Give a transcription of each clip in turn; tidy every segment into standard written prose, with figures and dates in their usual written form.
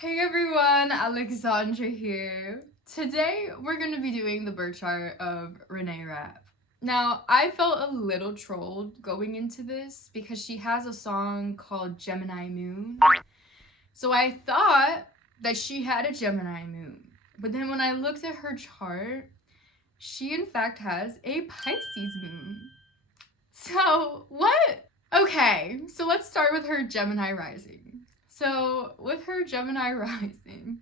Hey everyone, Alexandra here. Today we're going to be doing the birth chart of Reneé Rapp. Now, I felt a little trolled going into this because she has a song called Gemini Moon. So I thought that she had a Gemini moon. But then when I looked at her chart, she in fact has a Pisces moon. So, what? Okay, so let's start with her Gemini rising. So, with her Gemini rising,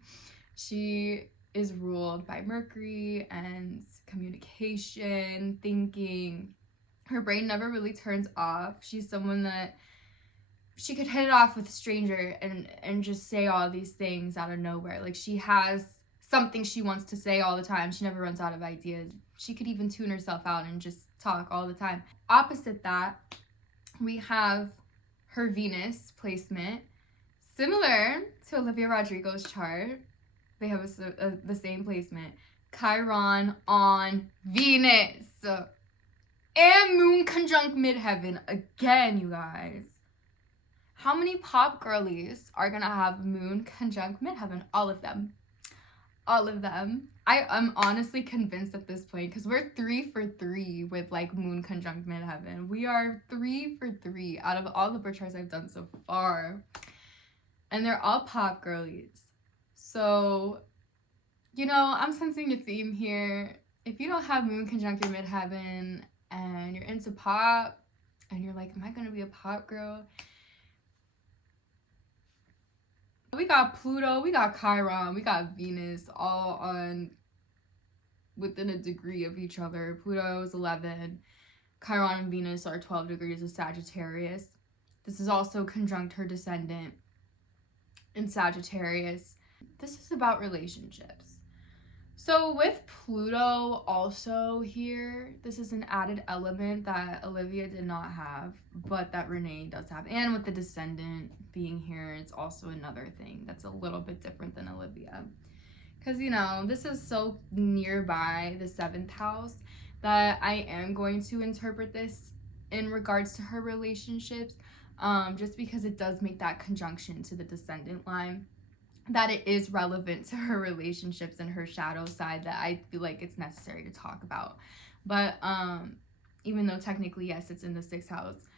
she is ruled by Mercury and communication, thinking. Her brain never really turns off. She's someone that she could hit it off with a stranger and just say all these things out of nowhere. Like, she has something she wants to say all the time. She never runs out of ideas. She could even tune herself out and just talk all the time. Opposite that, we have her Venus placement, similar to Olivia Rodrigo's chart. They have the same placement. Chiron on Venus. And Moon conjunct midheaven again, you guys. How many pop girlies are gonna have Moon conjunct midheaven? All of them. All of them. I am honestly convinced at this point because we're 3 for 3 with like Moon conjunct midheaven. We are 3 for 3 out of all the birth charts I've done so far. And they're all pop girlies. So, I'm sensing a theme here. If you don't have Moon conjunct your midheaven and you're into pop and you're like, am I gonna be a pop girl? We got Pluto, we got Chiron, we got Venus all on within a degree of each other. Pluto is 11. Chiron and Venus are 12 degrees of Sagittarius. This is also conjunct her descendant in Sagittarius. This is about relationships. So with Pluto also here, this is an added element that Olivia did not have, but that Reneé does have. And with the descendant being here, it's also another thing that's a little bit different than Olivia. Because, this is so nearby the 7th house that I am going to interpret this in regards to her relationships, just because it does make that conjunction to the descendant line, that it is relevant to her relationships and her shadow side that I feel like it's necessary to talk about. But even though technically, yes, it's in the 6th house.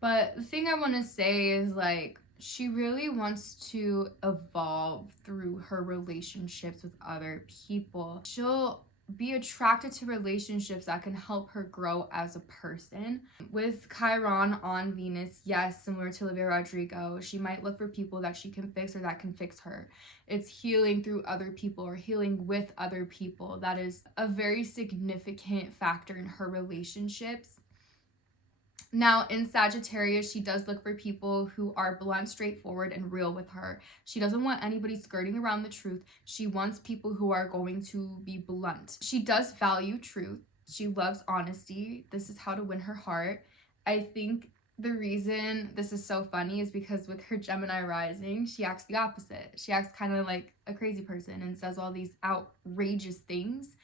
But the thing I want to say is, like, she really wants to evolve through her relationships with other people. She'll be attracted to relationships that can help her grow as a person. With Chiron on Venus, yes, similar to Olivia Rodrigo, she might look for people that she can fix or that can fix her. It's healing through other people or healing with other people. That is a very significant factor in her relationships. Now, in Sagittarius, she does look for people who are blunt, straightforward, and real with her. She doesn't want anybody skirting around the truth. She wants people who are going to be blunt. She does value truth. She loves honesty. This is how to win her heart. I think the reason this is so funny is because with her Gemini rising, she acts the opposite. She acts kind of like a crazy person and says all these outrageous things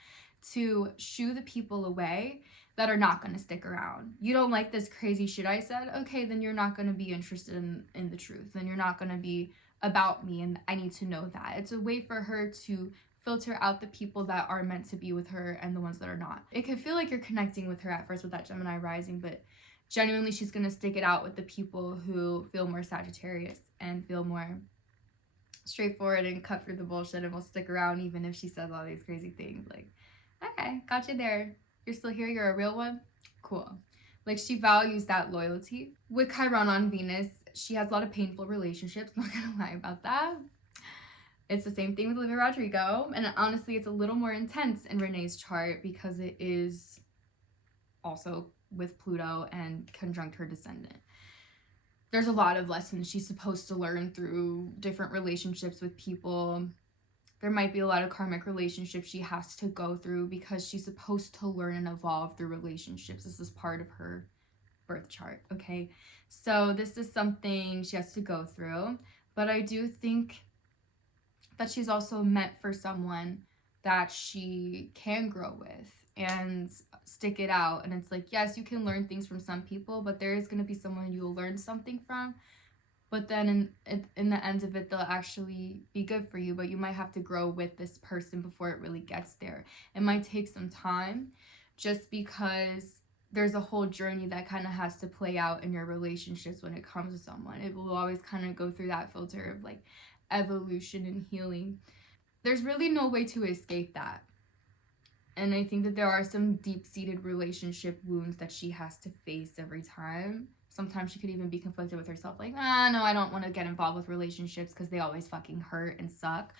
to shoo the people away that are not going to stick around. You don't like this crazy shit I said? Okay, then you're not going to be interested in the truth. Then you're not going to be about me, and I need to know that. It's a way for her to filter out the people that are meant to be with her and the ones that are not. It could feel like you're connecting with her at first with that Gemini rising, but genuinely she's going to stick it out with the people who feel more Sagittarius and feel more straightforward and cut through the bullshit and will stick around even if she says all these crazy things. Like, okay, got you there. You're still here, you're a real one? Cool. Like, she values that loyalty. With Chiron on Venus, she has a lot of painful relationships, not gonna lie about that. It's the same thing with Olivia Rodrigo, and honestly, it's a little more intense in Renee's chart because it is also with Pluto and conjunct her descendant. There's a lot of lessons she's supposed to learn through different relationships with people. There might be a lot of karmic relationships she has to go through because she's supposed to learn and evolve through relationships. This is part of her birth chart, okay? So this is something she has to go through. But I do think that she's also meant for someone that she can grow with and stick it out. And it's like, yes, you can learn things from some people, but there is going to be someone you'll learn something from but then in the end of it, they'll actually be good for you, but you might have to grow with this person before it really gets there. It might take some time, just because there's a whole journey that kind of has to play out in your relationships when it comes to someone. It will always kind of go through that filter of like evolution and healing. There's really no way to escape that. And I think that there are some deep-seated relationship wounds that she has to face every time. Sometimes she could even be conflicted with herself, like, no, I don't want to get involved with relationships because they always fucking hurt and suck.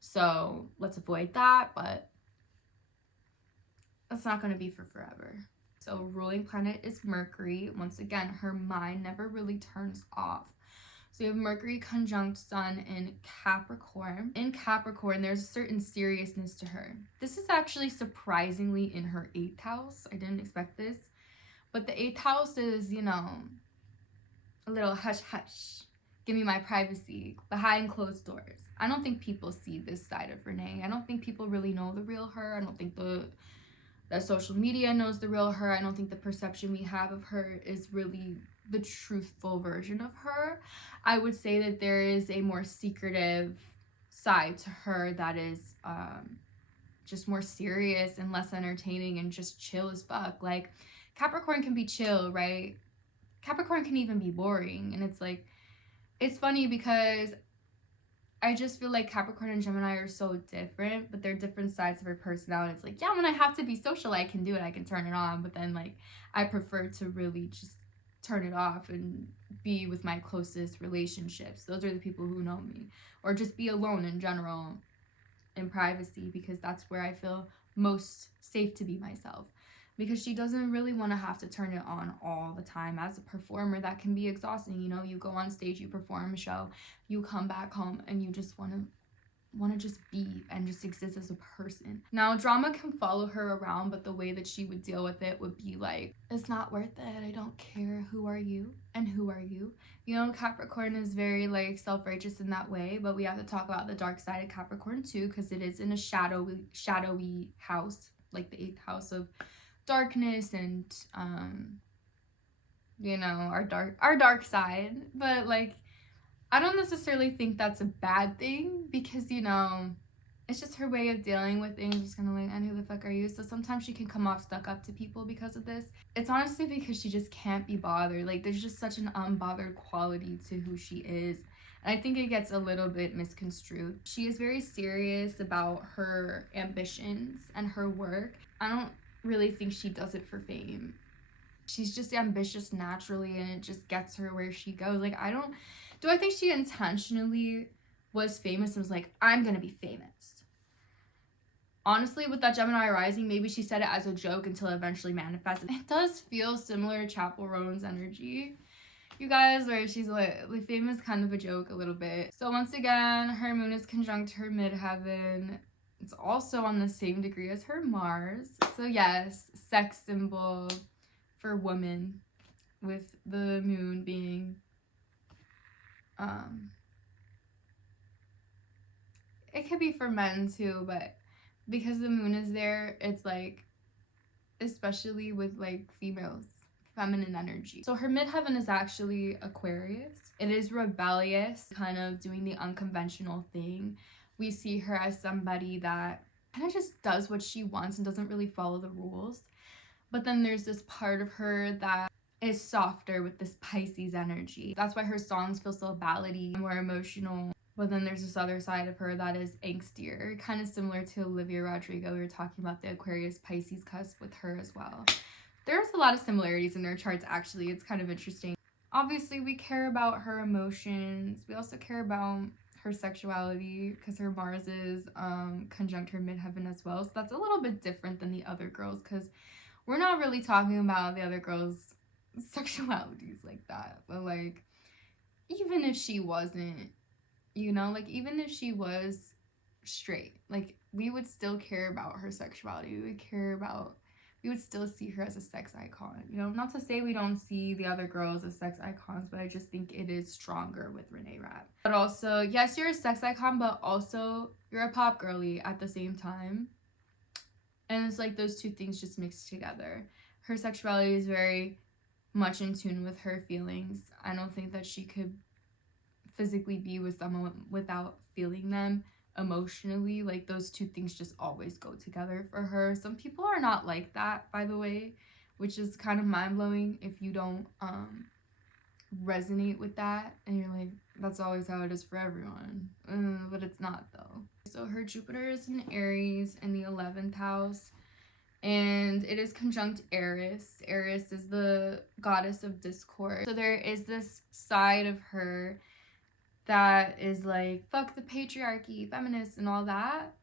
So let's avoid that, but that's not going to be for forever. So ruling planet is Mercury. Once again, her mind never really turns off. So you have Mercury conjunct Sun in Capricorn. In Capricorn, there's a certain seriousness to her. This is actually surprisingly in her 8th house. I didn't expect this. But the 8th house is, you know, a little hush hush. Give me my privacy behind closed doors. I don't think people see this side of Reneé. I don't think people really know the real her. I don't think that social media knows the real her. I don't think the perception we have of her is really the truthful version of her. I would say that there is a more secretive side to her that is just more serious and less entertaining and just chill as fuck. Like, Capricorn can be chill, right? Capricorn can even be boring. And it's like, it's funny because I just feel like Capricorn and Gemini are so different, but they're different sides of her personality. It's like, yeah, when I have to be social, I can do it. I can turn it on. But then, like, I prefer to really just turn it off and be with my closest relationships. Those are the people who know me. Or just be alone in general in privacy, because that's where I feel most safe to be myself. Because she doesn't really want to have to turn it on all the time. As a performer, that can be exhausting. You know, you go on stage, you perform a show, you come back home, and you just want to just be and just exist as a person. Now, drama can follow her around, but the way that she would deal with it would be like, it's not worth it. I don't care. Who are you? And who are you? You know, Capricorn is very like self-righteous in that way, but we have to talk about the dark side of Capricorn too, because it is in a shadowy house, like the 8th house of darkness and you know, our dark side. But like, I don't necessarily think that's a bad thing, because, you know, it's just her way of dealing with things. Just kind of like, and who the fuck are you? So sometimes she can come off stuck up to people because of this. It's honestly because she just can't be bothered. Like, there's just such an unbothered quality to who she is. And I think it gets a little bit misconstrued. She is very serious about her ambitions and her work. I don't really think she does it for fame. She's just ambitious naturally, and it just gets her where she goes. Like, do I think she intentionally was famous and was like, I'm gonna be famous? Honestly, with that Gemini rising, maybe she said it as a joke until it eventually manifested. It does feel similar to Chapel Roan's energy, you guys, where she's like famous, kind of a joke a little bit. So once again, her moon is conjunct her midheaven. It's also on the same degree as her Mars. So yes, sex symbol for women, with the moon being it could be for men too, but because the moon is there, it's like, especially with like females, feminine energy. So her midheaven is actually Aquarius. It is rebellious, kind of doing the unconventional thing. We see her as somebody that kind of just does what she wants and doesn't really follow the rules. But then there's this part of her that is softer with this Pisces energy. That's why her songs feel so ballady, more emotional. But then there's this other side of her that is angstier, kind of similar to Olivia Rodrigo. We were talking about the Aquarius Pisces cusp with her as well. There's a lot of similarities in their charts, actually. It's kind of interesting. Obviously, we care about her emotions. We also care about her sexuality, because her Mars is conjunct her midheaven as well. So that's a little bit different than the other girls, because we're not really talking about the other girls' sexualities like that. But like, even if she wasn't, you know, like, even if she was straight, like, we would still care about her sexuality. We would still see her as a sex icon. You know, not to say we don't see the other girls as sex icons, but I just think it is stronger with Reneé Rapp. But also, yes, you're a sex icon, but also you're a pop girly at the same time. And it's like those two things just mixed together. Her sexuality is very much in tune with her feelings. I don't think that she could physically be with someone without feeling them emotionally. Like, those two things just always go together for her. Some people are not like that, by the way, which is kind of mind-blowing if you don't resonate with that and you're like, that's always how it is for everyone. But it's not, though. So her Jupiter is in Aries in the 11th house, and it is conjunct Eris. Eris is the goddess of discord. So there is this side of her that is like, fuck the patriarchy, feminist, and all that.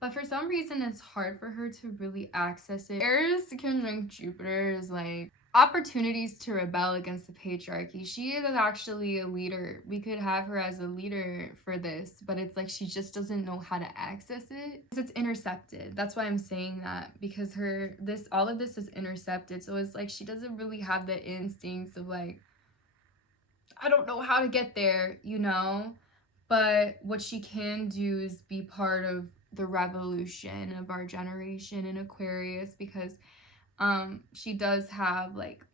But for some reason, it's hard for her to really access it. Eris conjunct Jupiter is like opportunities to rebel against the patriarchy. She is actually a leader. We could have her as a leader for this, but it's like she just doesn't know how to access it. It's intercepted. That's why I'm saying that, because all of this is intercepted. So it's like she doesn't really have the instincts of like, I don't know how to get there, you know? But what she can do is be part of the revolution of our generation in Aquarius, because she does have like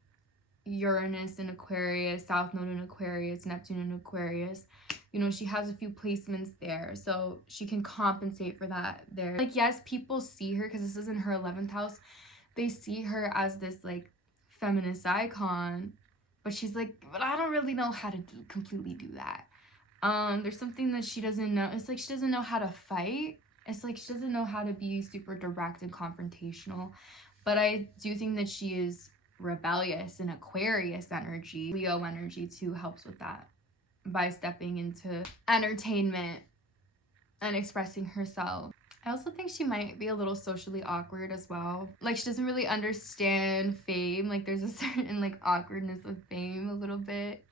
Uranus in Aquarius, South Node in Aquarius, Neptune in Aquarius. You know, she has a few placements there, so she can compensate for that there. Like, yes, people see her, because this is in her 11th house, they see her as this like feminist icon, but she's like, but I don't really know how to completely do that. There's something that she doesn't know. It's like she doesn't know how to fight. It's like she doesn't know how to be super direct and confrontational. But I do think that she is rebellious and Aquarius energy. Leo energy too helps with that by stepping into entertainment and expressing herself. I also think she might be a little socially awkward as well. Like, she doesn't really understand fame. Like, there's a certain like awkwardness of fame a little bit.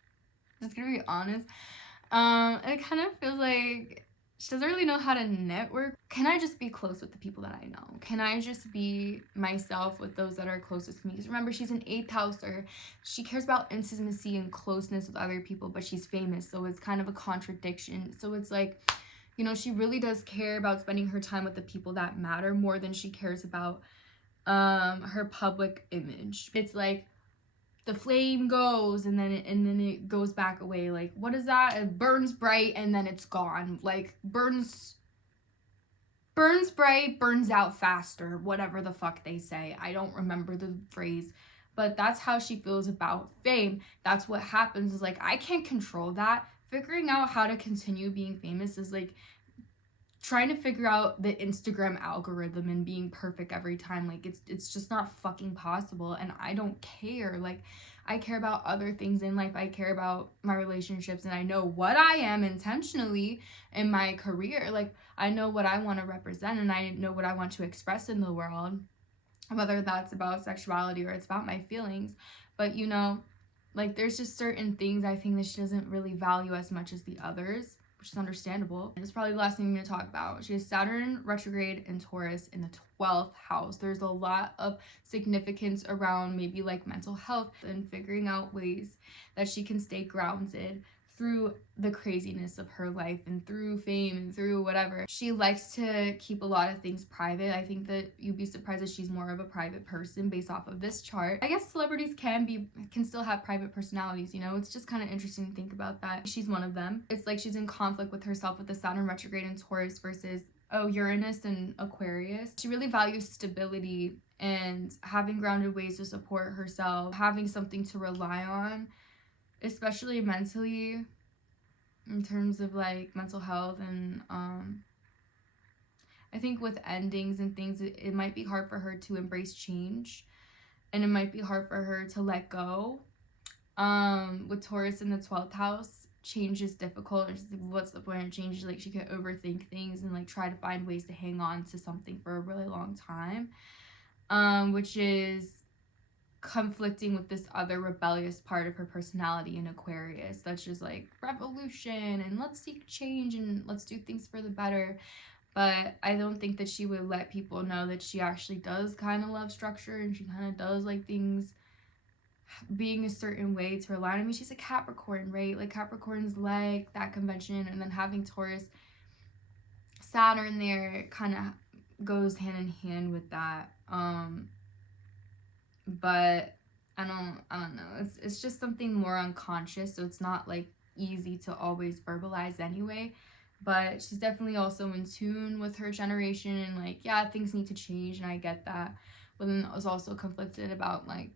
Just gonna be honest. It kind of feels like she doesn't really know how to network. Can I just be close with the people that I know? Can I just be myself with those that are closest to me? Because remember, she's an 8th houser. She cares about intimacy and closeness with other people, but she's famous, so it's kind of a contradiction. So it's like, you know, she really does care about spending her time with the people that matter more than she cares about her public image. It's like, the flame goes and then it goes back away. Like, what is that? It burns bright and then it's gone. Like, burns bright, burns out faster, whatever the fuck they say. I don't remember the phrase, but that's how she feels about fame. That's what happens, is like, I can't control that. Figuring out how to continue being famous is like trying to figure out the Instagram algorithm and being perfect every time. Like, it's just not fucking possible, and I don't care. Like, I care about other things in life. I care about my relationships, and I know what I am intentionally in my career. Like, I know what I want to represent, and I know what I want to express in the world, whether that's about sexuality or it's about my feelings. But, you know, like, there's just certain things I think that she doesn't really value as much as the others, which is understandable. And it's probably the last thing I'm going to talk about. She has Saturn retrograde in Taurus in the 12th house. There's a lot of significance around maybe like mental health and figuring out ways that she can stay grounded through the craziness of her life and through fame and through whatever. She likes to keep a lot of things private. I think that you'd be surprised that she's more of a private person based off of this chart. I guess celebrities can still have private personalities, you know? It's just kind of interesting to think about that. She's one of them. It's like she's in conflict with herself with the Saturn retrograde in Taurus versus Uranus and Aquarius. She really values stability and having grounded ways to support herself, having something to rely on, especially mentally, in terms of like mental health. And I think with endings and things, it might be hard for her to embrace change, and it might be hard for her to let go. With Taurus in the 12th house, change is difficult. It's like, what's the point of change? Like, she could overthink things and like try to find ways to hang on to something for a really long time, which is conflicting with this other rebellious part of her personality in Aquarius that's just like revolution and let's seek change and let's do things for the better. But I don't think that she would let people know that she actually does kind of love structure, and she kind of does like things being a certain way to rely on. I mean, she's a Capricorn, right? Like, Capricorns like that convention, and then having Taurus Saturn there kind of goes hand in hand with that. But I don't know. It's just something more unconscious, so it's not like easy to always verbalize anyway. But she's definitely also in tune with her generation, and like, yeah, things need to change, and I get that. But then I was also conflicted about like,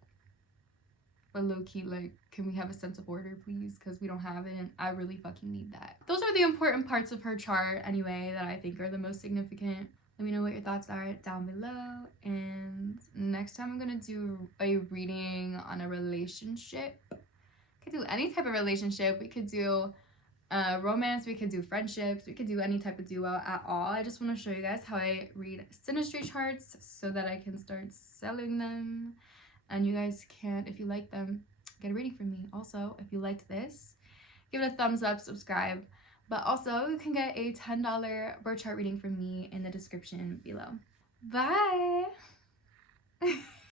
but low-key, like, can we have a sense of order, please? Because we don't have it, and I really fucking need that. Those are the important parts of her chart, anyway, that I think are the most significant. Let me know what your thoughts are down below. And next time I'm gonna do a reading on a relationship. We could do any type of relationship. We could do romance, we could do friendships, we could do any type of duo at all. I just want to show you guys how I read synastry charts so that I can start selling them. And you guys can, if you like them, get a reading from me. Also, if you liked this, give it a thumbs up, subscribe. But also, you can get a $10 birth chart reading from me in the description below. Bye!